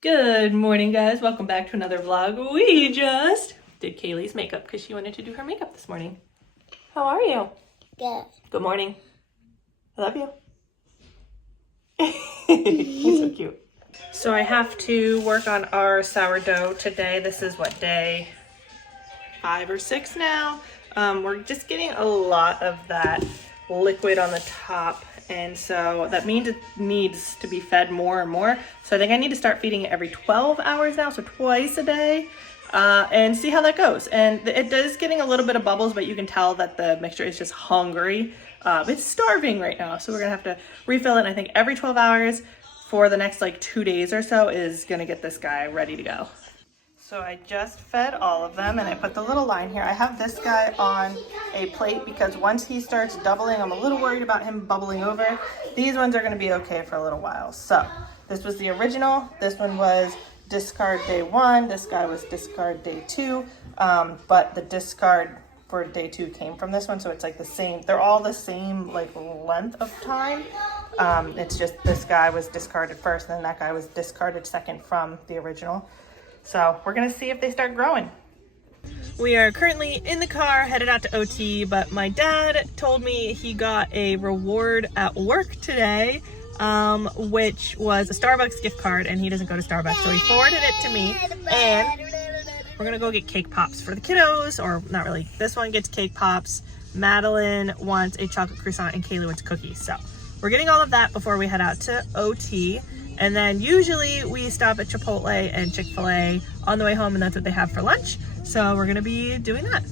Good morning, guys. Welcome back to another vlog. We just did Kaylee's makeup because she wanted to do her makeup this morning. How are you? Good. Good morning. I love you. He's so cute. So I have to work on our sourdough today. This is what, day 5 or 6 now. We're just getting a lot of that liquid on the top, and so that means it needs to be fed more and more. So I think I need to start feeding it every 12 hours now, so twice a day, and see how that goes. And it is getting a little bit of bubbles, but you can tell that the mixture is just hungry. It's starving right now, so we're gonna have to refill it. And I think every 12 hours for the next like 2 days or so is gonna get this guy ready to go. So I just fed all of them, and I put the little line here. I have this guy on a plate because once he starts doubling, I'm a little worried about him bubbling over. These ones are gonna be okay for a little while. So this was the original. This one was discard day 1. This guy was discard day 2. But the discard for day 2 came from this one. So it's like the same, they're all the same like length of time. It's just this guy was discarded first, and then that guy was discarded second from the original. So we're gonna see if they start growing. We are currently in the car headed out to OT, but my dad told me he got a reward at work today, which was a Starbucks gift card, and he doesn't go to Starbucks, so he forwarded it to me, and we're gonna go get cake pops for the kiddos, or not really. This one gets cake pops, Madeline wants a chocolate croissant, and Kaylee wants cookies. So we're getting all of that before we head out to OT. And then usually we stop at Chipotle and Chick-fil-A on the way home, and that's what they have for lunch. So we're gonna be doing that.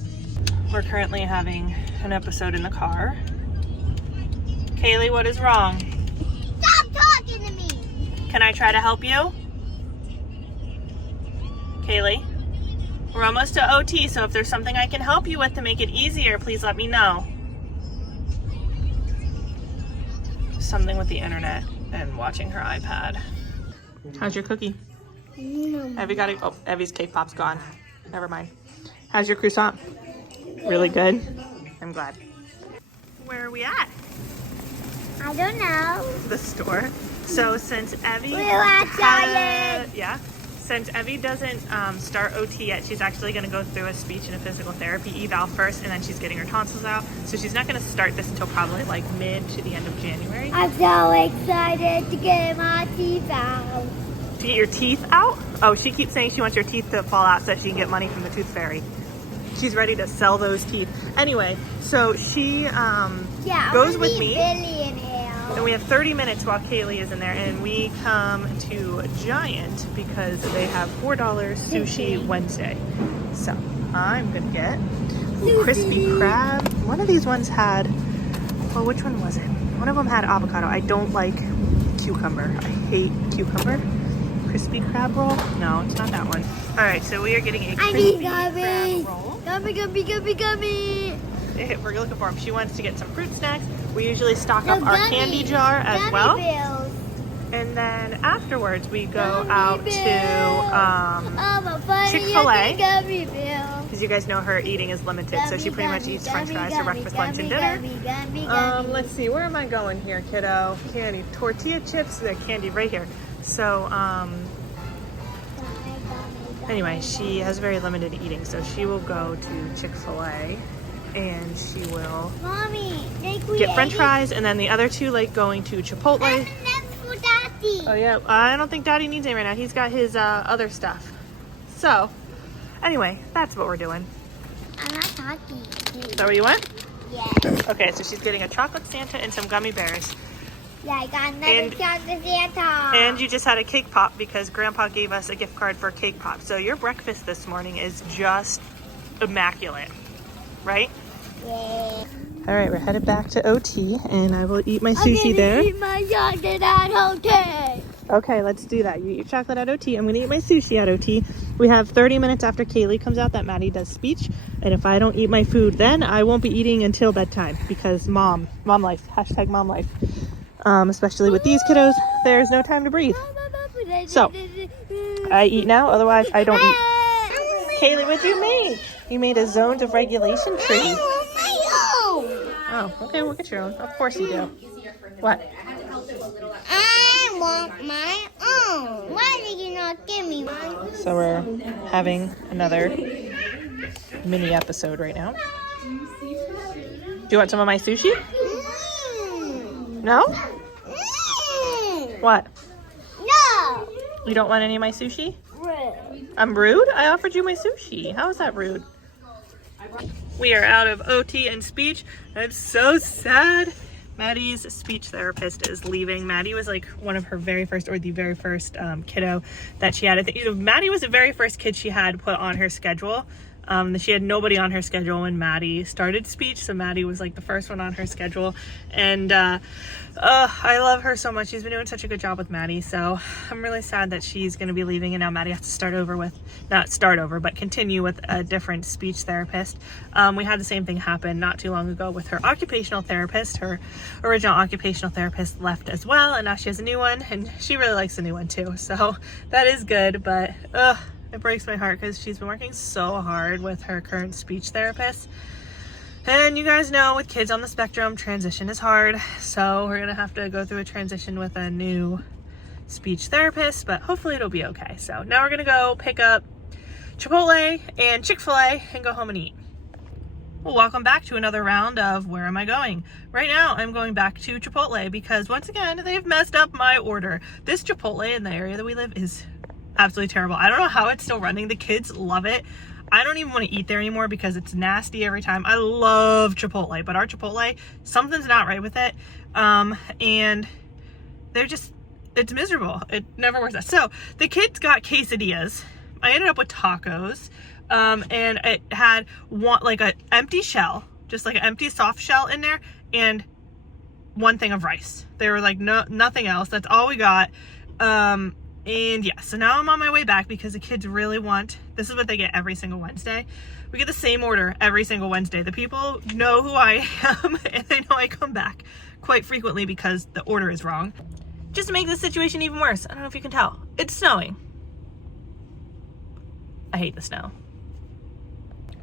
We're currently having an episode in the car. Kaylee, what is wrong? Stop talking to me. Can I try to help you? Kaylee, we're almost to OT, so if there's something I can help you with to make it easier, please let me know. Something with the internet and watching her iPad. How's your cookie? Evie got it. Oh, Evie's cake pop's gone. Never mind. How's your croissant? Really good? I'm glad. Where are we at? I don't know. The store. So since Evie since Evie doesn't start OT yet, she's actually going to go through a speech and a physical therapy eval first, and then she's getting her tonsils out. So she's not going to start this until probably like mid to the end of January. I'm so excited to get my teeth out. To get your teeth out? Oh, she keeps saying she wants your teeth to fall out so that she can get money from the tooth fairy. She's ready to sell those teeth. Anyway, so she goes with me. And we have 30 minutes while Kaylee is in there, and we come to Giant because they have $4 sushi Wednesday. So I'm gonna get crispy crab. One of these ones had, well, which one was it? One of them had avocado. I don't like cucumber. I hate cucumber. Crispy crab roll? No, it's not that one. All right, so we are getting a crispy crab roll. Gummy. We're looking for them. She wants to get some fruit snacks. We usually stock up our candy jar as well. Bills. And then afterwards we go out to Chick-fil-A. Because you guys know her eating is limited, so she pretty much eats french fries for breakfast, lunch, and dinner. Let's see, where am I going here, kiddo? Candy, tortilla chips, the candy right here. So, anyway, she has very limited eating, so she will go to Chick-fil-A. And she will get french fries, and then the other two like going to Chipotle. That's for Daddy. Oh yeah, I don't think Daddy needs any right now. He's got his other stuff. So anyway, that's what we're doing. I'm not talking. Is that what you want? Yes. Okay, so she's getting a chocolate Santa and some gummy bears. Yeah, I got another chocolate Santa. And you just had a cake pop because Grandpa gave us a gift card for a cake pop. So your breakfast this morning is just immaculate, right? Yeah. All right, we're headed back to OT, and I will eat my sushi there. Eat my chocolate at OT. Okay, let's do that. You eat your chocolate at OT. I'm gonna eat my sushi at OT. We have 30 minutes after Kaylee comes out that Maddie does speech, and if I don't eat my food then, I won't be eating until bedtime because mom life, hashtag mom life. Especially with these kiddos, there's no time to breathe. So, I eat now, otherwise I don't eat. Kaylee, what'd you make? You made a zones of regulation tree. Oh, okay, we'll get your own. Of course you do. What? I want my No! Why did you not give me one? So we're having another mini episode right now. Do you want some of my sushi? No? What? No! You don't want any of my sushi? Rude. I'm rude? I offered you my sushi. How is that rude? We are out of OT and speech. I'm so sad. Maddie's speech therapist is leaving. Maddie was like one of her very first, or the very first kiddo that she had. I think, Maddie was the very first kid she had put on her schedule. She had nobody on her schedule when Maddie started speech, so Maddie was like the first one on her schedule. And I love her so much. She's been doing such a good job with Maddie, so I'm really sad that she's going to be leaving, and now Maddie has to start over with, not start over, but continue with a different speech therapist. We had the same thing happen not too long ago with her occupational therapist. Her original occupational therapist left as well, and now she has a new one, and she really likes the new one too, so that is good. But it breaks my heart because she's been working so hard with her current speech therapist. And you guys know, with kids on the spectrum, transition is hard. So we're going to have to go through a transition with a new speech therapist, but hopefully it'll be okay. So now we're going to go pick up Chipotle and Chick-fil-A and go home and eat. Well, welcome back to another round of Where Am I Going? Right now, I'm going back to Chipotle because once again, they've messed up my order. This Chipotle in the area that we live is absolutely terrible. I don't know how it's still running. The kids love it. I don't even want to eat there anymore because it's nasty every time. I love Chipotle, but our Chipotle, something's not right with it. And it's miserable. It never works out. So the kids got quesadillas. I ended up with tacos. And it had like an empty shell, just like an empty soft shell in there, and one thing of rice. They were like, no, nothing else. That's all we got. And yeah, so now I'm on my way back because the kids really want, this is what they get every single Wednesday. We get the same order every single Wednesday. The people know who I am and they know I come back quite frequently because the order is wrong. Just to make this situation even worse, I don't know if you can tell, it's snowing. I hate the snow.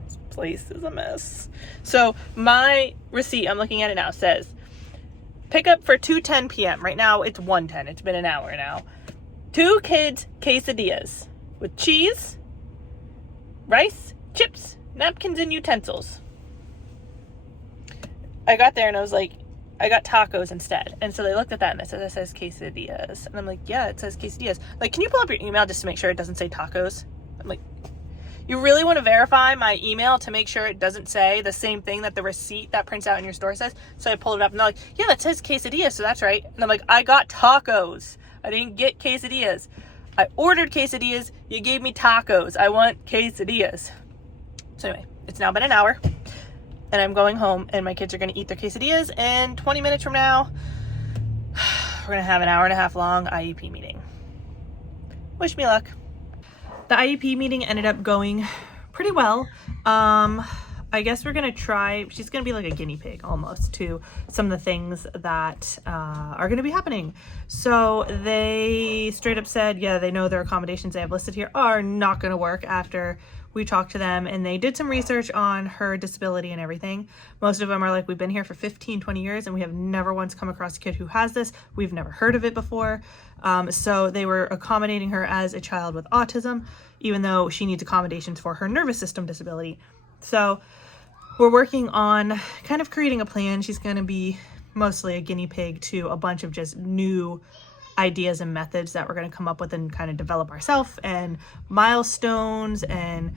This place is a mess. So my receipt, I'm looking at it now, says pick up for 2:10 p.m. Right now it's 1:10. It's been an hour now. 2 kids quesadillas with cheese, rice, chips, napkins, and utensils. I got there and I was like, I got tacos instead. And so they looked at that and it says quesadillas. And I'm like, yeah, it says quesadillas. Like, can you pull up your email just to make sure it doesn't say tacos? I'm like, you really want to verify my email to make sure it doesn't say the same thing that the receipt that prints out in your store says? So I pulled it up and they're like, yeah, that says quesadillas, so that's right. And I'm like, I got tacos. I didn't get quesadillas. I ordered quesadillas. You gave me tacos. I want quesadillas. So anyway, it's now been an hour and I'm going home and my kids are going to eat their quesadillas. And 20 minutes from now, we're going to have an hour and a half long IEP meeting. Wish me luck. The IEP meeting ended up going pretty well. I guess we're going to try, she's going to be like a guinea pig almost to some of the things that are going to be happening. So they straight up said, yeah, they know their accommodations they have listed here are not going to work after we talked to them. And they did some research on her disability and everything. Most of them are like, we've been here for 15, 20 years and we have never once come across a kid who has this. We've never heard of it before. So they were accommodating her as a child with autism, even though she needs accommodations for her nervous system disability. So we're working on kind of creating a plan. She's going to be mostly a guinea pig to a bunch of just new ideas and methods that we're going to come up with and kind of develop ourselves, and milestones and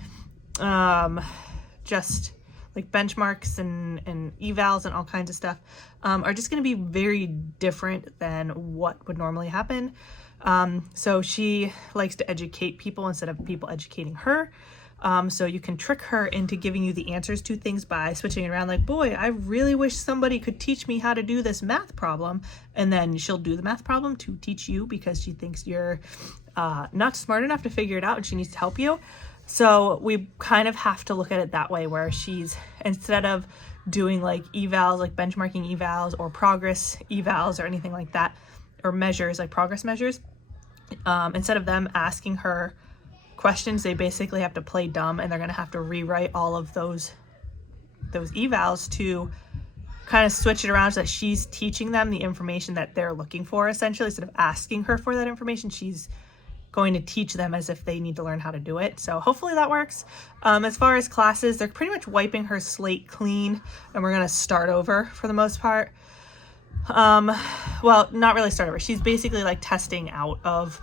just like benchmarks and evals and all kinds of stuff are just going to be very different than what would normally happen. So she likes to educate people instead of people educating her. So you can trick her into giving you the answers to things by switching it around, like, boy, I really wish somebody could teach me how to do this math problem. And then she'll do the math problem to teach you because she thinks you're not smart enough to figure it out and she needs to help you. So we kind of have to look at it that way, where she's, instead of doing like evals, like benchmarking evals or progress evals or anything like that, or measures, like progress measures, instead of them asking her questions, they basically have to play dumb and they're going to have to rewrite all of those evals to kind of switch it around so that she's teaching them the information that they're looking for, essentially. Instead of asking her for that information, she's going to teach them as if they need to learn how to do it. So hopefully that works. As far as classes, they're pretty much wiping her slate clean, and we're going to start over for the most part. Well, not really start over. She's basically like testing out of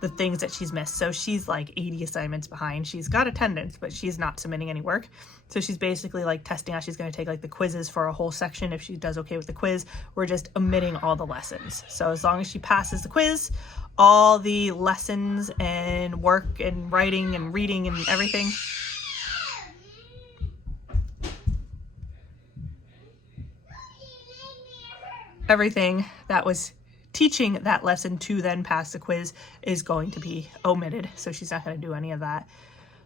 the things that she's missed. So she's like 80 assignments behind. She's got attendance, but she's not submitting any work. So she's basically like testing out. She's going to take like the quizzes for a whole section. If she does okay with the quiz, we're just omitting all the lessons. So as long as she passes the quiz, all the lessons and work and writing and reading and everything, that was teaching that lesson to then pass the quiz is going to be omitted. So she's not going to do any of that.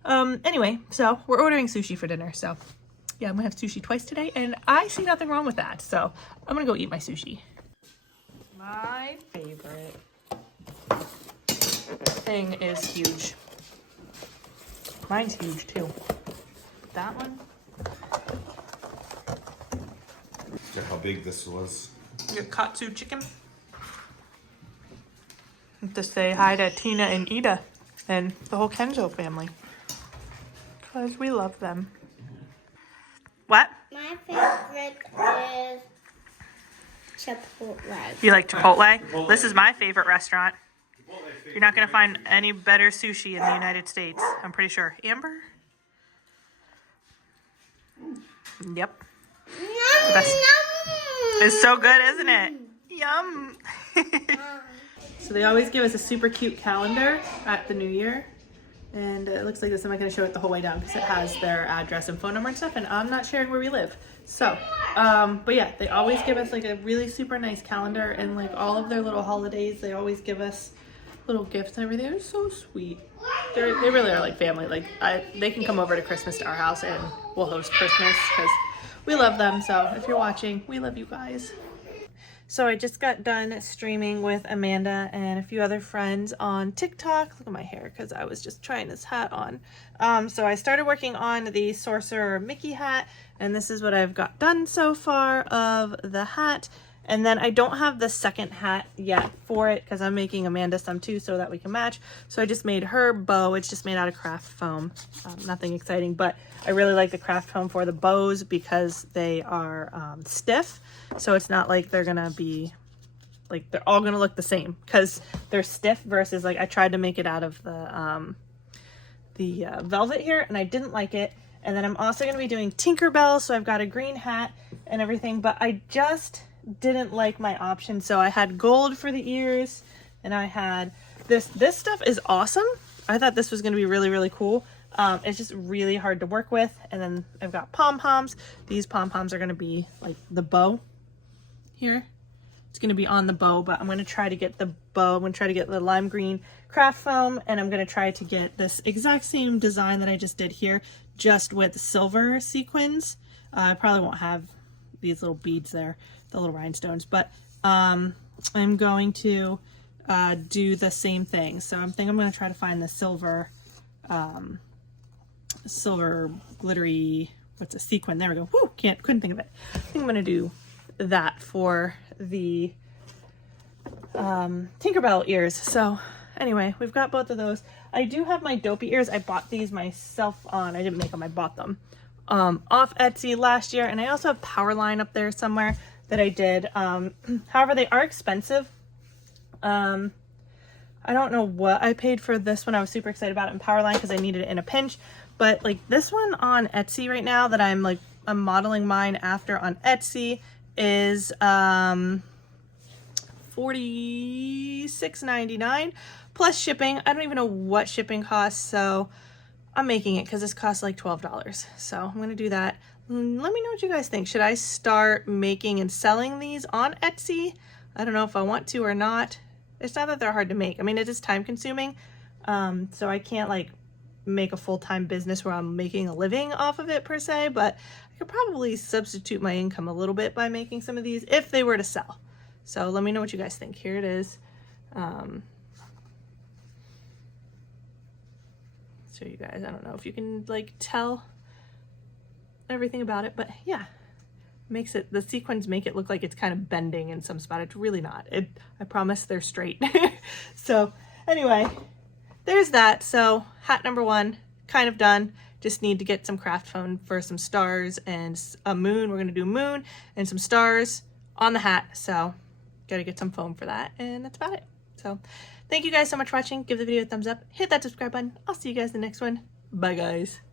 Anyway, so we're ordering sushi for dinner. So yeah, I'm gonna have sushi twice today, and I see nothing wrong with that. So I'm gonna go eat my sushi. My favorite thing is huge. Mine's huge too. That one. Look how big this was. Your katsu chicken. To say hi to Tina and Ida and the whole Kenzo family, because we love them. What? My favorite is Chipotle. You like Chipotle? This is my favorite restaurant. You're not going to find any better sushi in the United States, I'm pretty sure. Amber? Yep. Best. It's so good, isn't it? Yum. So they always give us a super cute calendar at the New Year. And it looks like this. I'm not going to show it the whole way down because it has their address and phone number and stuff. And I'm not sharing where we live. So, but yeah, they always give us like a really super nice calendar. And like all of their little holidays, they always give us little gifts and everything. They're so sweet. They really are like family. Like they can come over to Christmas to our house and we'll host Christmas because we love them. So if you're watching, we love you guys. So I just got done streaming with Amanda and a few other friends on TikTok. Look at my hair because I was just trying this hat on. So I started working on the Sorcerer Mickey hat, and this is what I've got done so far of the hat. And then I don't have the second hat yet for it because I'm making Amanda some too so that we can match. So I just made her bow. It's just made out of craft foam. Nothing exciting, but I really like the craft foam for the bows because they are stiff. So it's not like they're going to be, like they're all going to look the same because they're stiff versus like I tried to make it out of the velvet here and I didn't like it. And then I'm also going to be doing Tinkerbell. So I've got a green hat and everything, but I just didn't like my option. So I had gold for the ears and I had this stuff is awesome. I thought this was going to be really, really cool. It's just really hard to work with. And then I've got pom-poms. These pom-poms are going to be like the bow here. It's going to be on the bow, but I'm going to try to get the bow. I'm going to try to get the lime green craft foam, and I'm going to try to get this exact same design that I just did here, just with silver sequins. I probably won't have these little beads there, the little rhinestones, but I'm going to do the same thing. So I think I'm going to try to find the silver glittery, what's a sequin? There we go. Woo, couldn't think of it. I think I'm going to do that for the Tinkerbell ears. So anyway, we've got both of those. I do have my dopey ears. I bought these myself I didn't make them, I bought them off Etsy last year. And I also have Powerline up there somewhere that I did. However, they are expensive. I don't know what I paid for this one. I was super excited about it in Powerline because I needed it in a pinch. But like this one on Etsy right now that I'm modeling mine after on Etsy is $46.99 plus shipping. I don't even know what shipping costs, so I'm making it because this costs like $12. So I'm gonna do that. Let me know what you guys think. Should I start making and selling these on Etsy? I don't know if I want to or not. It's not that they're hard to make. I mean, it is time consuming. So I can't like make a full-time business where I'm making a living off of it per se, but I could probably substitute my income a little bit by making some of these if they were to sell. So let me know what you guys think. Here it is. So you guys, I don't know if you can like tell everything about it, but yeah, makes it, the sequins make it look like it's kind of bending in some spot. It's really not. I promise they're straight. So anyway, there's that. So hat number 1, kind of done. Just need to get some craft foam for some stars and a moon. We're gonna do a moon and some stars on the hat. So gotta get some foam for that, and that's about it. So thank you guys so much for watching. Give the video a thumbs up, hit that subscribe button. I'll see you guys in the next one. Bye guys.